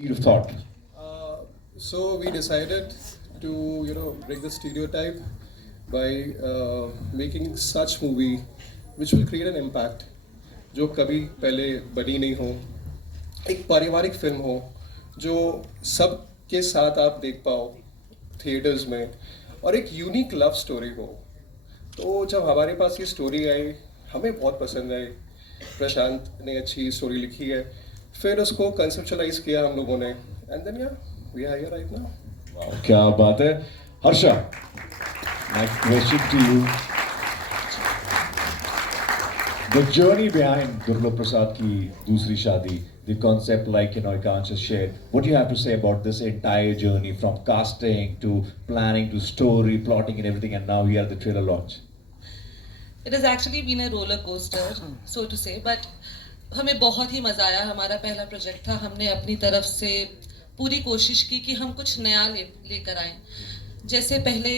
Seed of thought. So we decided to break the stereotype by making such movie which will create an impact जो कभी पहले बनी नहीं हो, एक पारिवारिक फिल्म हो जो सब के साथ आप देख पाओ थिएटर्स में, और एक यूनिक लव स्टोरी हो। तो जब हमारे पास ये स्टोरी आई, हमें बहुत पसंद आई। प्रशांत ने अच्छी स्टोरी लिखी है, फिर उसको कंसेप्चुअलाइज किया हम लोगों ने, एंड देन या we are here right now. Wow, क्या बात है। Harsha, my question to you, the journey behind Durlab Prasad की दूसरी शादी, the concept like Ekansh has shared, what do you have to say about this entire journey from casting to planning to story, plotting and everything, and now here at the trailer launch? It has actually been a roller coaster, so to say, but हमें बहुत ही मज़ा आया। हमारा पहला project था, हमने अपनी तरफ से पूरी कोशिश की कि हम कुछ नया लेकर आए। जैसे पहले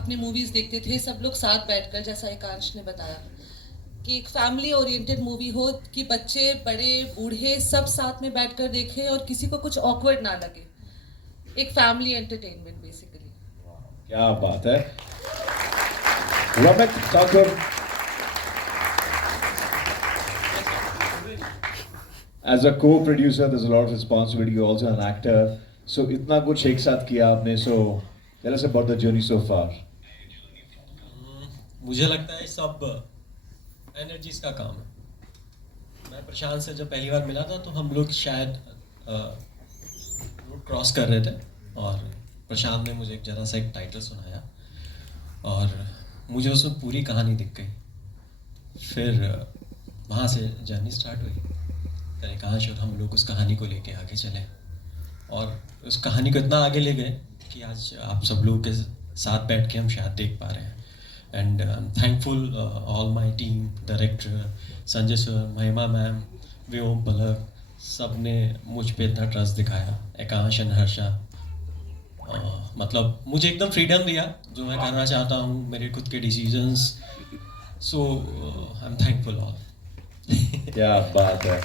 अपने मूवीज़ देखते थे सब लोग साथ बैठकर, जैसा एकांश ने बताया कि एक फैमिली ओरिएंटेड मूवी हो कि बच्चे बड़े बूढ़े सब साथ में बैठकर देखें और किसी को कुछ ऑकवर्ड ना लगे। एक फैमिली एंटरटेनमेंट बेसिकली। क्या बात है। Ramit Thakur, as a co-producer, there's a lot of responsibility. You're also an actor. So इतना कुछ एक साथ किया आपने. So tell us about the journey so far. मुझे लगता है सब एनर्जीज का काम है। मैं प्रशांत से जब पहली बार मिला था तो हम लोग शायद रोड क्रॉस कर रहे थे और प्रशांत ने मुझे एक जरा सा एक टाइटल सुनाया और मुझे उसमें पूरी कहानी दिख गई। फिर वहाँ से जर्नी स्टार्ट हुई। एकांश और हम लोग उस कहानी को लेके आगे चले और उस कहानी को इतना आगे ले गए कि आज आप सब लोगों के साथ बैठ के हम शायद देख पा रहे हैं। And I am thankful all my team, director Sanjay sir, महिमा मैम, व्योम, पलक, सब ने मुझ पे इतना ट्रस्ट दिखाया। एकांश एंड हर्षा मतलब मुझे एकदम फ्रीडम दिया जो मैं करना चाहता हूँ, मेरे खुद के decisions. So I am thankful all. क्या बात है।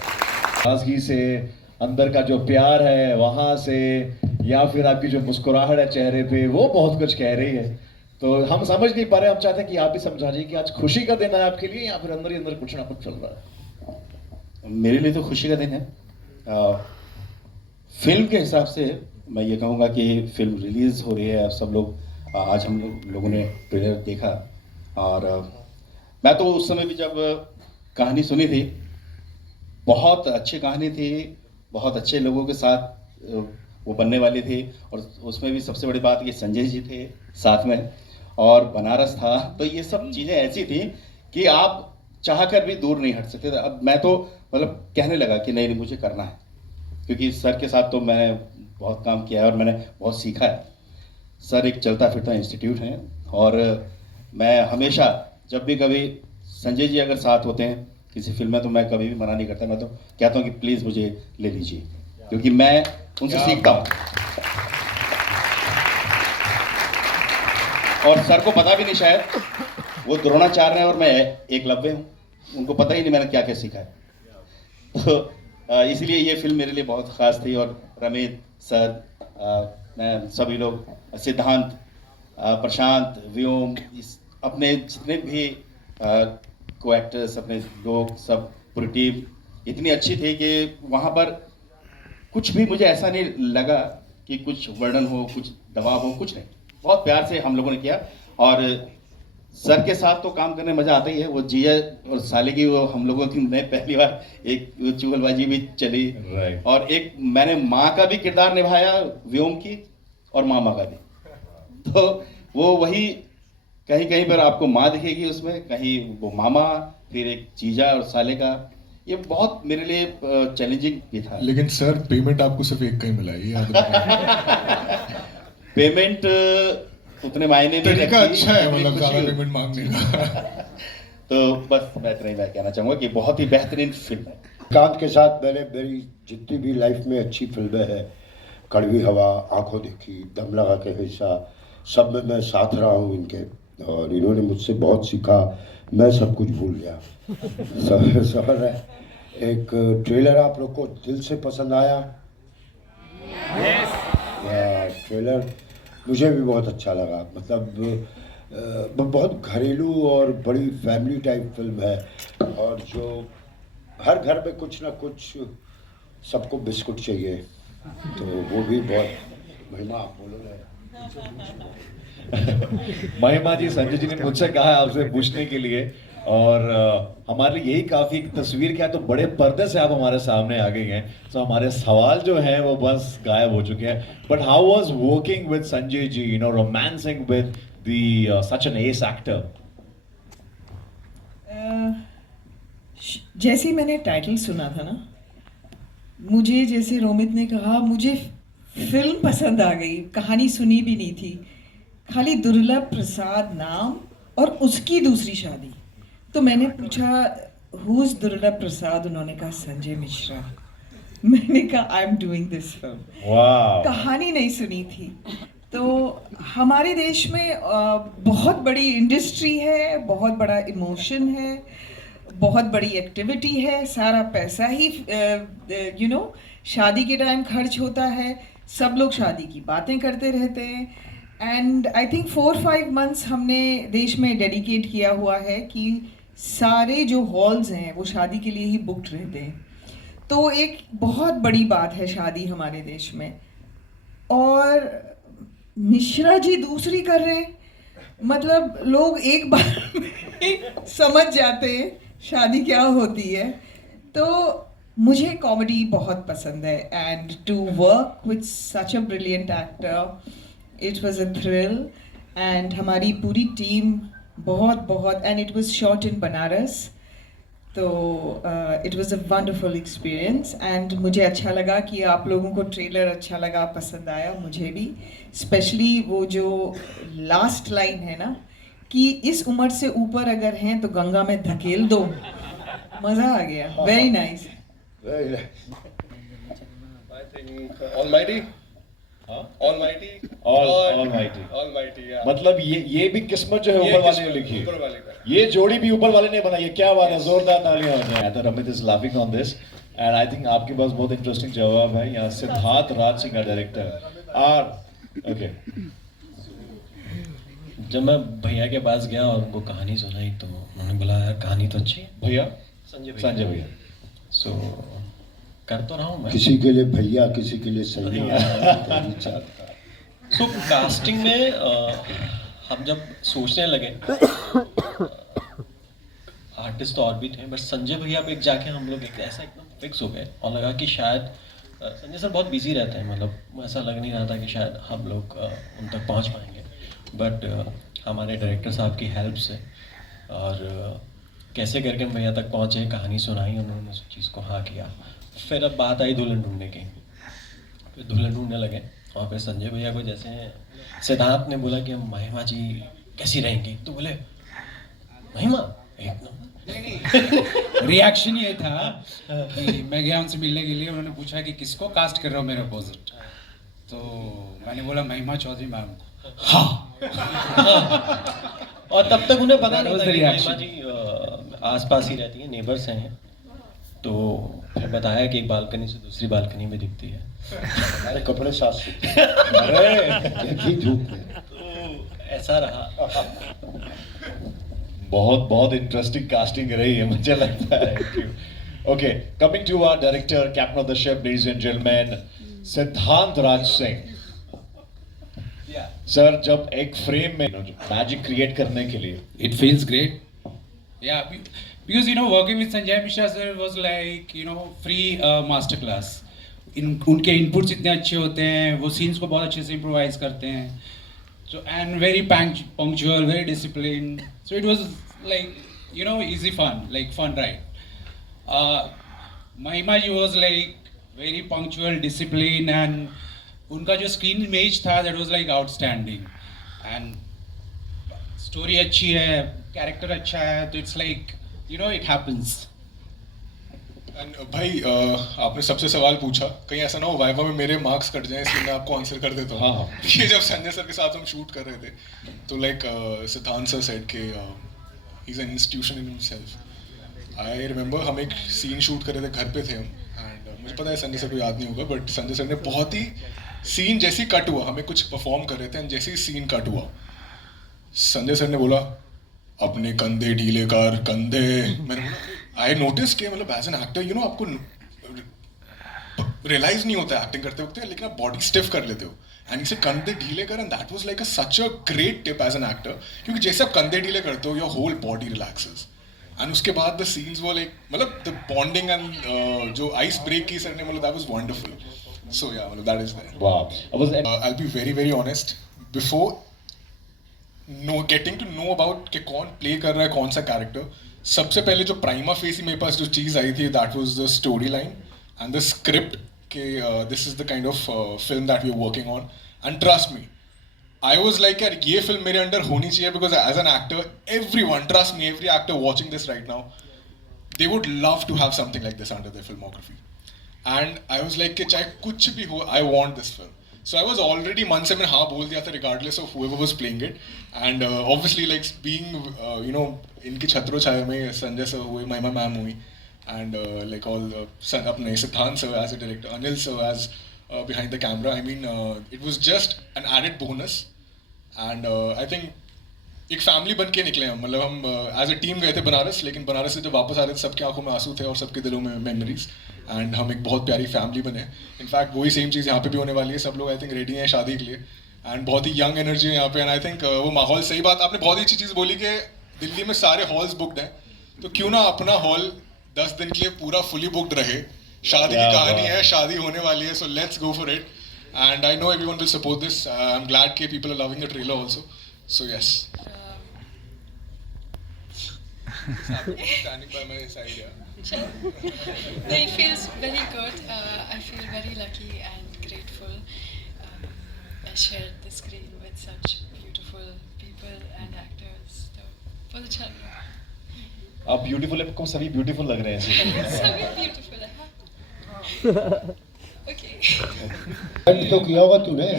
ताजगी से, अंदर का जो प्यार है वहाँ से, या फिर आपकी जो मुस्कुराहट है चेहरे पे, वो बहुत कुछ कह रही है। तो हम समझ नहीं पा रहे, हम चाहते हैं कि आप भी समझा दीजिए कि आज खुशी का दिन है आपके लिए या फिर अंदर ही अंदर कुछ ना कुछ चल रहा है। मेरे लिए तो खुशी का दिन है। फिल्म के हिसाब से मैं ये कहूँगा कि फिल्म रिलीज़ हो रही है। सब लोग आज हम लोगों ने ट्रेलर देखा और मैं तो उस समय भी जब कहानी सुनी थी, बहुत अच्छी कहानी थी, बहुत अच्छे लोगों के साथ वो बनने वाली थी और उसमें भी सबसे बड़ी बात ये संजय जी थे साथ में और बनारस था। तो ये सब चीज़ें ऐसी थी कि आप चाह कर भी दूर नहीं हट सकते थे। अब मैं तो मतलब कहने लगा कि नहीं मुझे करना है, क्योंकि सर के साथ तो मैंने बहुत काम किया है और मैंने बहुत सीखा है। सर एक चलता फिरता इंस्टीट्यूट है और मैं हमेशा जब भी कभी संजय जी अगर साथ होते हैं किसी फिल्म में तो मैं कभी भी मना नहीं करता। मैं तो कहता हूँ कि प्लीज़ मुझे ले लीजिए, क्योंकि मैं उनसे सीखता हूँ। और सर को पता भी नहीं शायद, वो द्रोणाचार्य हैं और मैं एकलव्य हूँ। उनको पता ही नहीं मैंने क्या क्या सीखा है। तो इसलिए ये फिल्म मेरे लिए बहुत ख़ास थी। और रमित सर, मैं सभी लोग, सिद्धांत, प्रशांत, व्योम, अपने जितने भी को एक्टर्स, अपने लोग, सब पूरी टीम इतनी अच्छी थी कि वहाँ पर कुछ भी मुझे ऐसा नहीं लगा कि कुछ वर्णन हो, कुछ दबाव हो, कुछ नहीं। बहुत प्यार से हम लोगों ने किया और सर के साथ तो काम करने मज़ा आता ही है। वो जिया और साले की वो हम लोगों की नए पहली बार एक चुगलबाजी भी चली और एक मैंने माँ का भी किरदार निभाया, व्योम की, और मामा का भी। तो वो वही कहीं कहीं पर आपको माँ दिखेगी उसमें, कहीं वो मामा, फिर एक जीजा और साले का। ये बहुत मेरे लिए चैलेंजिंग भी था। लेकिन सर पेमेंट आपको सिर्फ एक का ही मिला है, ये याद रखना। पेमेंट उतने मायने नहीं तरीका रखती, अच्छा है, इतनी मतलब खुशी ज्यादा होती। पेमेंट मांगने का। तो बस मैं इतना ही कहना चाहूँगा कि बहुत ही बेहतरीन फिल्म है। कांत के साथ मैंने मेरी जितनी भी लाइफ में अच्छी फिल्में हैं, कड़वी हवा, आंखों देखी, दम लगा के हिस्सा, सब में मैं साथ रहा हूँ इनके और इन्होंने मुझसे बहुत सीखा। मैं सब कुछ भूल गया। सफर है। एक ट्रेलर आप लोग को दिल से पसंद आया, ट्रेलर मुझे भी बहुत अच्छा लगा, मतलब बहुत घरेलू और बड़ी फैमिली टाइप फिल्म है, और जो हर घर में कुछ ना कुछ सबको बिस्कुट चाहिए, तो वो भी बहुत। महिमा आप बोलो ना। महिमा जी, संजय जी ने मुझसे कहा है आपसे पूछने के लिए, और हमारे लिए यही काफी तस्वीर क्या, तो बड़े पर्दे से आप हमारे सामने आ गई हैं, तो हमारे सवाल जो हैं वो बस गायब हो चुके हैं। But how was working with Sanjay ji, you know, romancing with the such an ace actor? जैसे ही मैंने टाइटल सुना था ना, मुझे, जैसे रोमित ने कहा, मुझे फिल्म पसंद आ गई। कहानी सुनी भी नहीं थी, खाली दुर्लभ प्रसाद नाम और उसकी दूसरी शादी। तो मैंने पूछा हु इज दुर्लभ प्रसाद, उन्होंने कहा संजय मिश्रा। मैंने कहा I am doing this film. वाह, कहानी नहीं सुनी थी। तो हमारे देश में बहुत बड़ी इंडस्ट्री है, बहुत बड़ा इमोशन है, बहुत बड़ी एक्टिविटी है, सारा पैसा ही यू नो शादी के टाइम खर्च होता है, सब लोग शादी की बातें करते रहते हैं। एंड आई थिंक 4-5 मंथ्स हमने देश में डेडिकेट किया हुआ है कि सारे जो हॉल्स हैं वो शादी के लिए ही बुक्ड रहते हैं। तो एक बहुत बड़ी बात है शादी हमारे देश में। और मिश्रा जी दूसरी कर रहे हैं, मतलब लोग एक बार में समझ जाते हैं शादी क्या होती है। तो मुझे कॉमेडी बहुत पसंद है, and to work with such a brilliant actor, it was a thrill. And हमारी पूरी टीम बहुत, and it was shot in Banaras, तो it was a wonderful experience. And मुझे अच्छा लगा कि आप लोगों को ट्रेलर अच्छा लगा, पसंद आया, मुझे भी। स्पेशली वो जो लास्ट लाइन है ना कि इस उम्र से ऊपर अगर हैं तो गंगा में धकेल दो, मज़ा आ गया। Very nice. Very nice. I think Almighty. हाँ? Almighty. Almighty. Almighty. Yeah. मतलब ये भी किस्मत जो है ये ऊपर वाले ने किस्मत लिखी ऊपर है, वाले का। ये जोड़ी भी ऊपर वाले ने बनाई है। क्या बात है, जोरदार तालियां हो जाए। तो Ramit is laughing on this, and I think आपके पास बहुत इंटरेस्टिंग जवाब है। यहाँ सिद्धार्थ राज सिंह का डायरेक्टर आर ओके। जब मैं भैया के पास गया और उनको कहानी सुनाई तो उन्होंने बोला यार कहानी तो अच्छी है। भैया, संजय भैया, सो कर तो रहा हूँ मैं। किसी के लिए भैया, किसी के लिए सैया। सो कास्टिंग में हम जब सोचने लगे, आर्टिस्ट तो और भी थे, बट संजय भैया पे जाके हम लोग ऐसा एकदम फिक्स हो गए और लगा कि शायद संजय सर बहुत बिजी रहते हैं, मतलब ऐसा लग नहीं रहा था कि शायद हम लोग उन तक पहुंच पाएंगे। बट हमारे डायरेक्टर साहब की हेल्प से और कैसे करके भैया तक पहुँचे, कहानी सुनाई, उन्होंने उस चीज़ को हाँ किया। फिर अब बात आई दुल्हन ढूंढने की, फिर दुल्हन ढूंढने लगे और फिर संजय भैया को जैसे सिद्धार्थ ने बोला कि हम महिमा जी कैसी रहेंगी, तो बोले महिमा एक नंबर। रिएक्शन ये था कि मैं गया उनसे मिलने के लिए, उन्होंने पूछा कि किसको कास्ट कर रहे हो मेरे अपोजिट, तो मैंने बोला महिमा चौधरी मैम। हाँ। और तब तक उन्हें पता That नहीं was था the कि reaction. महिमा जी आसपास ही रहती हैं, नेबर्स हैं। तो फिर बताया कि एक बालकनी से दूसरी बालकनी में दिखती है। हमारे कपड़े साफ सुथरे, अरे देखी धूप में। तो ऐसा रहा। बहुत इंटरेस्टिंग कास्टिंग रही है, मुझे लगता है। Okay, coming to our director, captain of the ship, ladies and gentleman, Siddhant Raj Singh sir. जब एक फ्रेम में मैजिक क्रिएट करने के लिए, It feels great. Yeah, because working with Sanjay Mishra sir was like free master class. उनके inputs इतने अच्छे होते हैं, वो सीन्स को बहुत अच्छे से इम्प्रोवाइज करते हैं, so and very punctual, very disciplined. So it was like easy fun, like fun ride. Mahima ji was like very punctual, disciplined, and उनका जो स्क्रीन इमेज था that was like outstanding. And story अच्छी है, character अच्छा है, तो it's like it happens. And, भाई आपने सबसे सवाल पूछा, कहीं ऐसा ना हो वाइवा में मेरे मार्क्स कट जाएं, इसलिए मैं आपको आंसर कर देता हूँ। हाँ। ये जब संजय सर के साथ हम शूट कर रहे थे, तो लाइक सिद्धांत सर सेड के he is an institution in himself. I remember हम एक सीन शूट कर रहे थे, घर पे थे हम, एंड मुझे पता है संजय सर को याद नहीं होगा, बट संजय सर ने बहुत ही सीन जैसे कट हुआ, हमें कुछ परफॉर्म कर रहे थे, जैसे ही सीन कट हुआ, संजय सर ने बोला अपने कंधे ढीले कर, कंधे। मैंने बोला आई नोटिस कि मतलब as an actor you know आपको रियलाइज नहीं होता एक्टिंग करते वक्त, लेकिन आप बॉडी स्टिफ कर लेते हो, एंड इसे कंधे ढीले कर, and that was like such a great tip as an actor, क्योंकि जैसे आप कंधे ढीले करते हो your whole body relaxes, and उसके बाद द सीन्स वो लाइक मतलब द बॉन्डिंग एंड जो आइस ब्रेक की सर ने मतलब that was wonderful. So yeah, well, that is there. Wow. I'll be very very honest. Before getting to know about कि कौन play कर रहा है कौन सा character, सबसे पहले जो prima facie मेरे पास जो चीज़ आई थी, that was the storyline and the script कि this is the kind of film that we're working on, and trust me, I was like यार ये film मेरे अंदर होनी चाहिए, because as an actor, everyone, trust me, every actor watching this right now, they would love to have something like this under their filmography. And I was like कि चाहे कुछ भी हो, I want this film. So I was already मन से मैंने हाँ बोल दिया था regardless of whoever was playing it. And obviously like being you know इनकी छत्रों छाया में संजय सर हुए, महिमा मैम हुई, and like all अपने सिद्धांत sir as a director, Anil sir as behind the camera. I mean it was just an added bonus. And I think एक family बन के निकले हम, मतलब हम एज ए टीम गए थे बनारस, लेकिन बनारस से जब वापस आ रहे थे सबकी आंखों में आंसू थे और सबके दिलों में मेमोरीज, एंड हम एक बहुत प्यारी फैमिली बने. इनफैक्ट वही सेम चीज़ यहाँ पे भी होने वाली है. सब लोग आई थिंक रेडी हैं शादी के लिए, एंड बहुत ही यंग एनर्जी है यहाँ पे, एंड आई थिंक वो माहौल. सही बात, आपने बहुत ही अच्छी चीज़ बोली कि दिल्ली में सारे हॉल्स बुकड हैं, तो क्यों ना अपना हॉल 10 दिन के लिए पूरा फुली बुकड रहे. शादी की कहानी है, शादी होने वाली है, so let's go for it, and I know everyone will support this. I am glad कि people are loving the trailer also, so yes. Standing by my side, yeah. No, it feels very good. I feel very lucky and grateful. I shared the screen with such beautiful people and actors. So, बहुत अच्छा लगा. आप beautiful है, आपको सभी beautiful लग रहे हैं. सभी beautiful है. Okay. तो किया होगा तूने.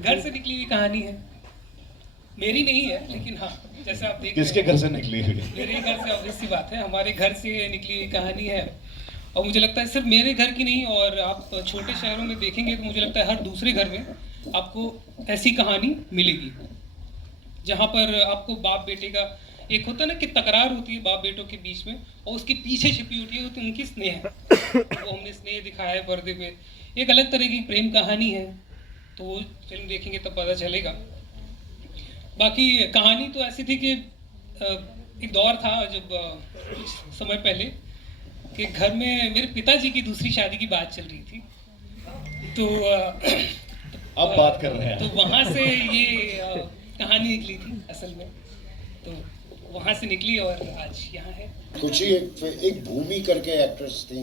घर से निकली हुई कहानी है, मेरी नहीं है, लेकिन हाँ जैसे आप देख किसके घर से निकली हुई? मेरे घर से, ऑब्वियस सी बात है, हमारे घर से निकली हुई कहानी है. और मुझे लगता है सिर्फ मेरे घर की नहीं, और आप छोटे शहरों में देखेंगे तो मुझे लगता है हर दूसरे घर में आपको ऐसी कहानी मिलेगी, जहाँ पर आपको बाप बेटे का एक होता है ना कि तकरार होती है बाप बेटों के बीच में, और उसके पीछे छिपी होती है वो तो उनकी स्नेह. वो हमने स्नेह दिखाया है पर्दे पे, एक अलग तरह की प्रेम कहानी है, तो वो फिल्म देखेंगे तब पता चलेगा. बाकी कहानी तो ऐसी थी कि एक दौर था जब कुछ समय पहले कि घर में मेरे पिताजी की दूसरी शादी की बात चल रही थी, तो अब बात कर रहे हैं, तो वहाँ से ये कहानी निकली थी असल में, तो वहाँ से निकली और आज यहाँ है. कुछ ही एक भूमि करके एक्ट्रेस थी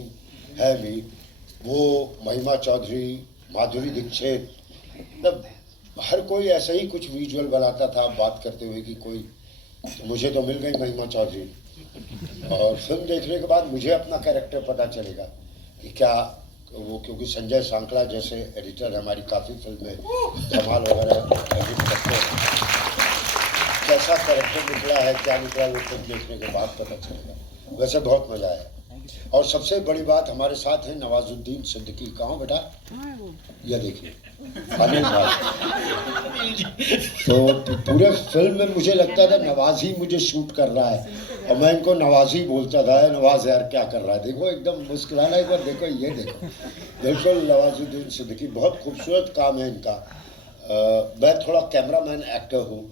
है भी, वो महिमा चौधरी, माधुरी दीक्षित, मतलब हर कोई ऐसा ही कुछ विजुअल बनाता था बात करते हुए कि कोई, तो मुझे तो मिल गई महिमा चौधरी, और फिल्म देखने के बाद मुझे अपना कैरेक्टर पता चलेगा कि क्या वो, क्योंकि संजय सांकला जैसे एडिटर हमारी काफ़ी फिल्में धमाल वगैरह एडिट करते हैं, कैसा कैरेक्टर निकला है क्या निकला वो फिल्म देखने के बाद पता चलेगा. वैसे बहुत मज़ा आया, और सबसे बड़ी बात हमारे साथ है नवाजुद्दीन सिद्दीकी. कहाँ बेटा? यह देखिए अनिल भाई. तो पूरे फिल्म में मुझे लगता था नवाज ही मुझे शूट कर रहा है, और मैं इनको नवाज ही बोलता था, नवाज यार क्या कर रहा है, देखो एकदम मुस्कुराना, एक बार देखो, ये देखो. बिल्कुल नवाजुद्दीन सिद्दीकी, बहुत खूबसूरत काम है इनका. मैं थोड़ा कैमरामैन एक्टर हूँ,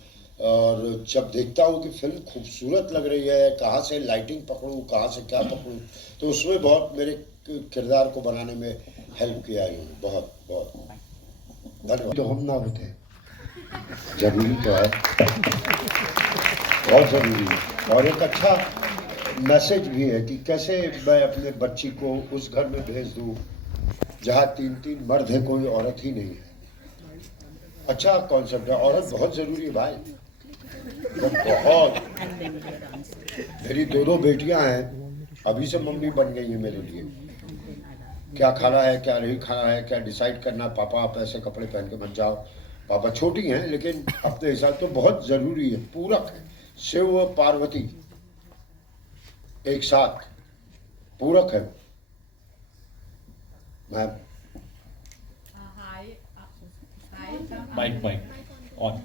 और जब देखता हूँ कि फिल्म खूबसूरत लग रही है, कहाँ से लाइटिंग पकड़ूँ, कहाँ से क्या पकड़ूँ, तो उसमें बहुत मेरे किरदार को बनाने में हेल्प किया इन्होंने. बहुत बहुत धन्यवाद. तो हम ना होते, जरूरी तो है, बहुत ज़रूरी है, और एक अच्छा मैसेज भी है कि कैसे मैं अपने बच्ची को उस घर में भेज दूँ जहाँ 3 मर्द है, कोई औरत ही नहीं है. अच्छा कॉन्सेप्ट है, औरत बहुत ज़रूरी है भाई, तो बहुत. मेरी 2 बेटियां हैं, अभी से मम्मी बन गई है मेरे लिए. क्या खाना है क्या नहीं खाना है, क्या डिसाइड करना, पापा आप ऐसे कपड़े पहन के मत जाओ. पापा छोटी हैं लेकिन अपने हिसाब तो बहुत ज़रूरी है, पूरक है. शिव व पार्वती एक साथ पूरक है. Ma'am mike on.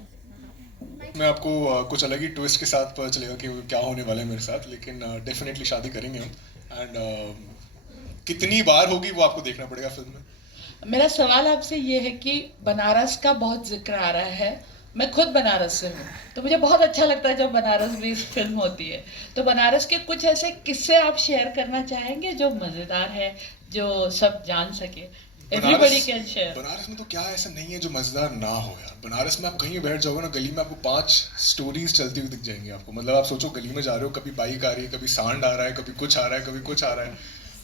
मैं आपको कुछ अलग ही ट्विस्ट के साथ पता चलेगा कि क्या होने वाला है मेरे साथ, लेकिन डेफिनेटली शादी करेंगे हम। एंड कितनी बार होगी वो आपको देखना पड़ेगा फिल्म में। मेरा सवाल आपसे ये है कि बनारस का बहुत जिक्र आ रहा है, मैं खुद बनारस से हूँ, तो मुझे बहुत अच्छा लगता है जब बनारस में इस फिल्म होती है। तो बनारस के कुछ ऐसे किस्से आप शेयर करना चाहेंगे जो मज़ेदार है, जो सब जान सके? Everybody can share. बनारस में तो क्या ऐसा नहीं है जो मजेदार ना हो यार। बनारस में आप कहीं बैठ जाओगे ना गली में, आपको 5 स्टोरीज चलती हुई दिख जाएंगी आपको। मतलब आप सोचो गली में जा रहे हो, कभी बाइक आ रही है, कभी सांड आ रहा है, कभी कुछ आ रहा है, कभी कुछ आ रहा है।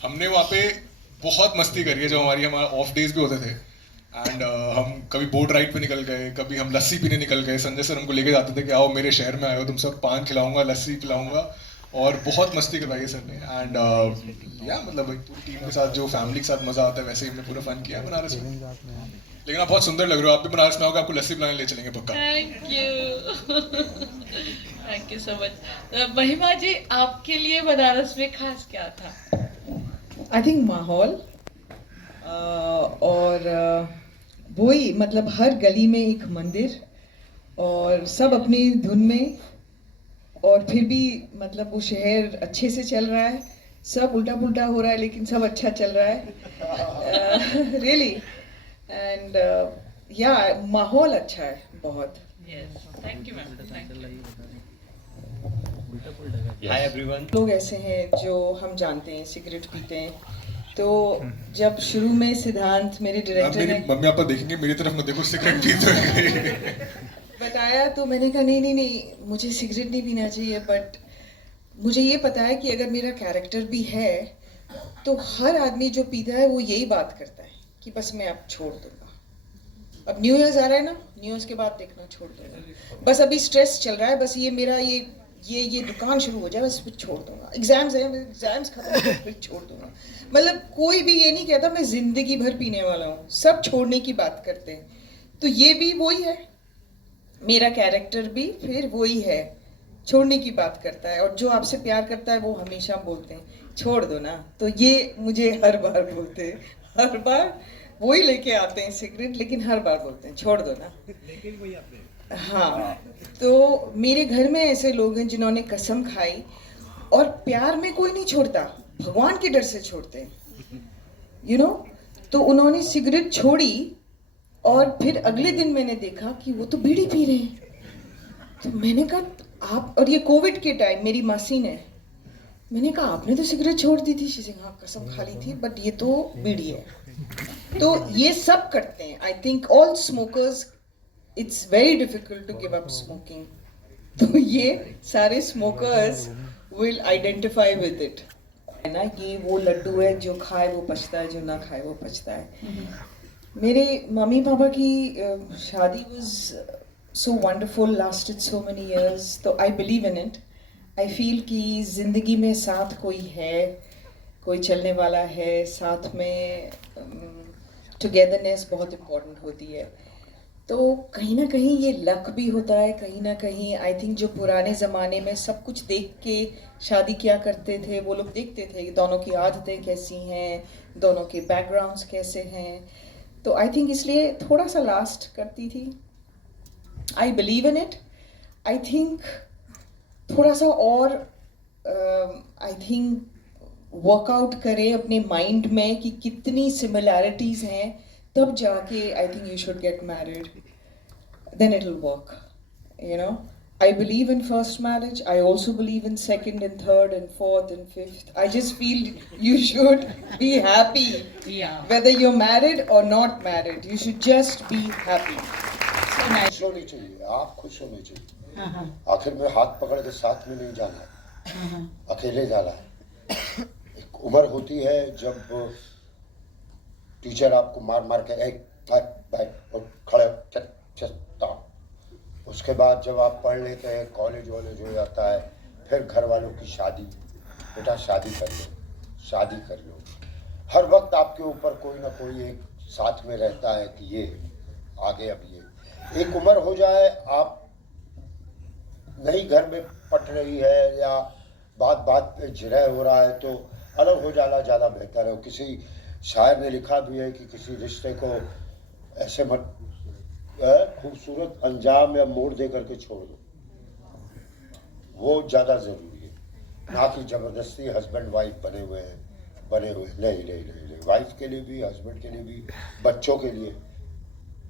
हमने वहाँ पे बहुत मस्ती करी है जब हमारा ऑफ डेज भी होते थे। एंड हम कभी बोट राइड पे निकल गए, कभी हम लस्सी पीने निकल गए। संजय सर हमको लेके जाते थे कि आओ मेरे शहर में आए हो, तुम सब पान खिलाऊंगा, लस्सी पिलाऊंगा, और बहुत मस्ती करवाई है सर ने। एंड या मतलब पूरी टीम के साथ जो फैमिली के साथ मजा आता है, वैसे ही हमने पूरा फन किया है बनारस में। लेकिन आप बहुत सुंदर लग रहे हो, आप भी बनारस में आओगे, आपको लस्सी पिलाने ले चलेंगे पक्का। Thank you so much. महिमा जी, आपके लिए बनारस में खास क्या था? आई थिंक माहौल और वही, मतलब हर गली में एक मंदिर और सब अपनी धुन में, और फिर भी मतलब वो शहर अच्छे से चल रहा है, सब उल्टा पुल्टा हो रहा है लेकिन सब अच्छा चल रहा है रियली। एंड या माहौल अच्छा है बहुत। Thank you ma'am. Hi everyone. लोग ऐसे हैं जो हम जानते हैं सिगरेट पीते हैं, तो जब शुरू में सिद्धांत मेरे डायरेक्टर ने मम्मी पापा देखेंगे मेरी तरफ मत देखो, सिगरेट पीते हुए बताया तो मैंने कहा नहीं, मुझे सिगरेट नहीं पीना चाहिए, बट मुझे ये पता है कि अगर मेरा कैरेक्टर भी है तो हर आदमी जो पीता है वो यही बात करता है कि बस मैं अब छोड़ दूंगा। अब न्यू ईयर्स आ रहा है ना, न्यू ईयर्स के बाद देखना छोड़ दूंगा, बस अभी स्ट्रेस चल रहा है, बस ये मेरा ये दुकान शुरू हो जाए बस फिर छोड़ दूंगा, एग्जाम्स हैं एग्जाम्स खत्म हो फिर छोड़ दूंगा। मतलब कोई भी ये नहीं कहता मैं जिंदगी भर पीने वाला हूँ, सब छोड़ने की बात करते हैं। तो ये भी वही है, मेरा कैरेक्टर भी फिर वही है, छोड़ने की बात करता है, और जो आपसे प्यार करता है वो हमेशा बोलते हैं छोड़ दो ना। तो ये मुझे हर बार बोलते हैं, हर बार वही लेके आते हैं सिगरेट, लेकिन हर बार बोलते हैं छोड़ दो ना। हाँ, तो मेरे घर में ऐसे लोग हैं जिन्होंने कसम खाई, और प्यार में कोई नहीं छोड़ता, भगवान के डर से छोड़ते हैं, यू नो। तो उन्होंने सिगरेट छोड़ी और फिर अगले दिन मैंने देखा कि वो तो बीड़ी पी रहे हैं। तो मैंने कहा आप, और ये कोविड के टाइम मेरी मासी ने, मैंने कहा आपने तो सिगरेट छोड़ दी थी। शीशे हाँ कसम खा ली थी, बट ये तो बीड़ी है। तो ये सब करते हैं। I think all smokers, it's very difficult to give up smoking. तो ये सारे smokers will identify with it, है ना। ये वो लड्डू है जो खाए वो पछता है, जो ना खाए वो पछता है। मेरे मम्मी पापा की शादी was so wonderful, lasted so many years, तो I believe in it. I feel कि ज़िंदगी में साथ कोई है, कोई चलने वाला है, साथ में टुगेदरनेस बहुत इम्पोर्टेंट होती है। तो कहीं ना कहीं ये लक भी होता है, कहीं ना कहीं आई थिंक जो पुराने ज़माने में सब कुछ देख के शादी किया करते थे, वो लोग देखते थे दोनों की आदतें कैसी हैं, दोनों के बैकग्राउंड्स कैसे हैं। तो आई थिंक इसलिए थोड़ा सा लास्ट करती थी। आई believe in it. I think थोड़ा सा और आई थिंक वर्कआउट करें अपने माइंड में कि कितनी सिमिलैरिटीज़ हैं, तब जाके I think you should get married, then it will work, you know. I believe in first marriage. I also believe in second and third and fourth and fifth. I just feel you should be happy. Yeah. Whether you're married or not married, you should just be happy. खुश होनी चाहिए, आप खुश होने चाहिए। आखिर में हाथ पकड़ के साथ में नहीं जाना है, अकेले जाना है। एक उम्र होती है जब टीचर आपको मार मार के बैठ और खड़े चलता, उसके बाद जब आप पढ़ लेते हैं, कॉलेज वॉलेज हो जाता है, फिर घर वालों की शादी, बेटा शादी कर लो, शादी कर लो। हर वक्त आपके ऊपर कोई ना कोई एक साथ में रहता है कि ये आगे, अब ये एक उम्र हो जाए, आप नहीं घर में पट रही है या बात बात पे झिरह हो रहा है, तो अलग हो जाना ज़्यादा बेहतर है। किसी शायर ने लिखा भी है कि किसी रिश्ते को ऐसे मत खूबसूरत अंजाम या मोड़ दे करके छोड़ दो, वो ज़्यादा ज़रूरी है, ना कि ज़बरदस्ती हस्बैंड वाइफ बने हुए नहीं, वाइफ के लिए भी, हस्बैंड के लिए भी, बच्चों के लिए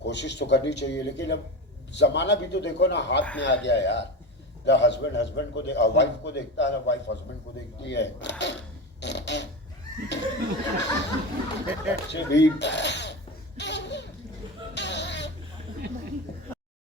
कोशिश तो करनी चाहिए। लेकिन अब ज़माना भी तो देखो ना, हाथ में आ गया यार। द हस्बैंड को वाइफ को देखता है, वाइफ हस्बैंड को देखती है। बच्चे भी